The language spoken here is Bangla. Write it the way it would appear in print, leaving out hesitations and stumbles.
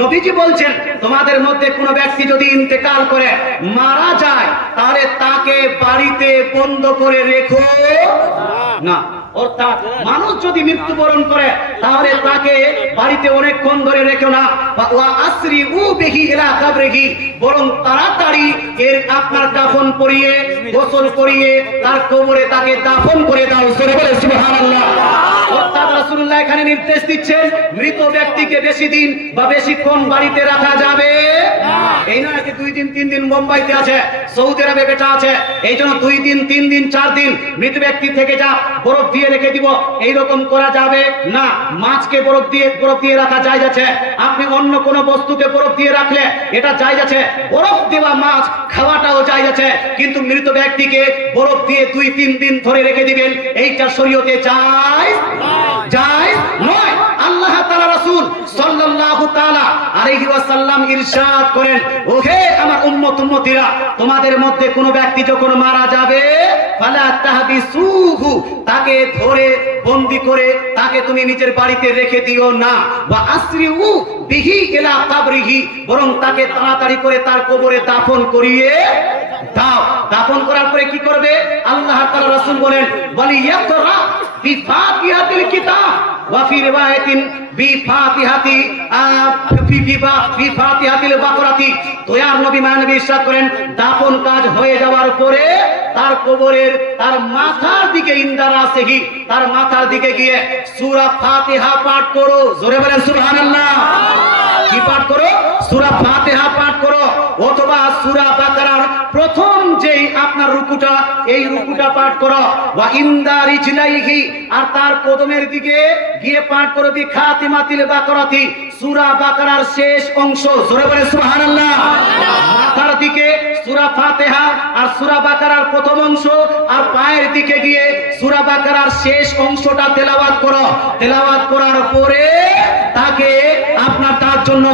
নবীজি বলছেন তোমাদের মধ্যে কোনো ব্যক্তি যদি ইন্তেকাল করে মারা যায় তাহলে তাকে বাড়িতে বন্ধ করে রেখো না। অর্থাৎ মানুষ যদি মৃত্যুবরণ করে তাহলে তাকে বাড়িতে অনেকক্ষণ ধরে রেখো না, ওয়া আসরিউ বিহি ইলা কাবরিহি, বরং তাড়াতাড়ি এর আপনার দাফন করিয়ে গোসল করিয়ে তার কবরে তাকে দাফন করে দাও। জোরে বলে সুবহানাল্লাহ। অর্থাৎ রাসূলুল্লাহ এখানে নির্দেশ দিচ্ছেন মৃত ব্যক্তিকে বেশি দিন বা বেশিক্ষণ বাড়িতে রাখা যাবে না। এই না যে 2 দিন 3 দিন মুম্বাইতে আছে, সৌদি আরবে বেটা আছে, এই জন্য 2 দিন 3 দিন 4 দিন মৃত ব্যক্তি থেকে যা বরফ দিয়ে রেখে দিব, এইরকম করা যাবে না। মাছকে বরফ দিয়ে রাখা যায় আছে, আপনি অন্য কোন বস্তুকে বরফ দিয়ে রাখলে এটা যায় আছে, বরফ দেওয়া মাছ খাওয়াটাও যায় আছে, কিন্তু মৃত ব্যক্তিকে বরফ দিয়ে 2-3 দিন ধরে রেখে দিবেন এইটা শরীয়তে জায়েজ নয়। আল্লাহ তাআলা রাসূল সাল্লাল্লাহু তাআলা আলাইহি ওয়াসাল্লাম ইরশাদ করেন, ওহে আমার উম্মতীরা, তোমাদের মধ্যে কোন ব্যক্তি যখন মারা যাবে ফালা তাহবিসুহু, তাকে ধরে বন্দী করে তাকে তুমি নিজের বাড়িতে রেখে দিও না, ওয়া আসরিউ বিহি ইলা কাবরিহি, বরং তাকে তাড়াতাড়ি করে তার কবরে দাফন করিয়ে দাও। দাফন করার পরে কি করবে? আল্লাহ তাআলা রাসূল বলেন ওয়ালিয়াকরা বিফাতিহাতিল কিতাব ওয়া ফি রিওয়ায়াতিন বিফাতিহাতিল বাকরাতি। দয়ার নবী মানবী ইরশাদ করেন দাফন কাজ হয়ে যাওয়ার পরে তার কবরের তার মাথার দিকে ইন্দারাসেহি, তার মাথার দিকে গিয়ে সূরা ফাতিহা পাঠ করো। জোরে বলেন সুবহানাল্লাহ। কি পাঠ করো? সূরা ফাতিহা পাঠ করো, অথবা সূরা বাকারার প্রথম যেই আপনার রুকুটা, এই রুকুটা পাঠ করো। ওয়া ইনদা রিজলাইহি, আর তার কদমের দিকে গিয়ে পাঠ করো বিখাতিমাতিল বাকারাতি, সূরা বাকারার শেষ অংশ। জোরে বলেন সুবহানাল্লাহ। মাথার দিকে সূরা ফাতিহা আর সূরা বাকারার প্রথম অংশ, আর পায়ের দিকে গিয়ে সূরা বাকারার শেষ অংশটা তেলাওয়াত করো। তেলাওয়াত করার পরে তাকে আপনার তার জন্য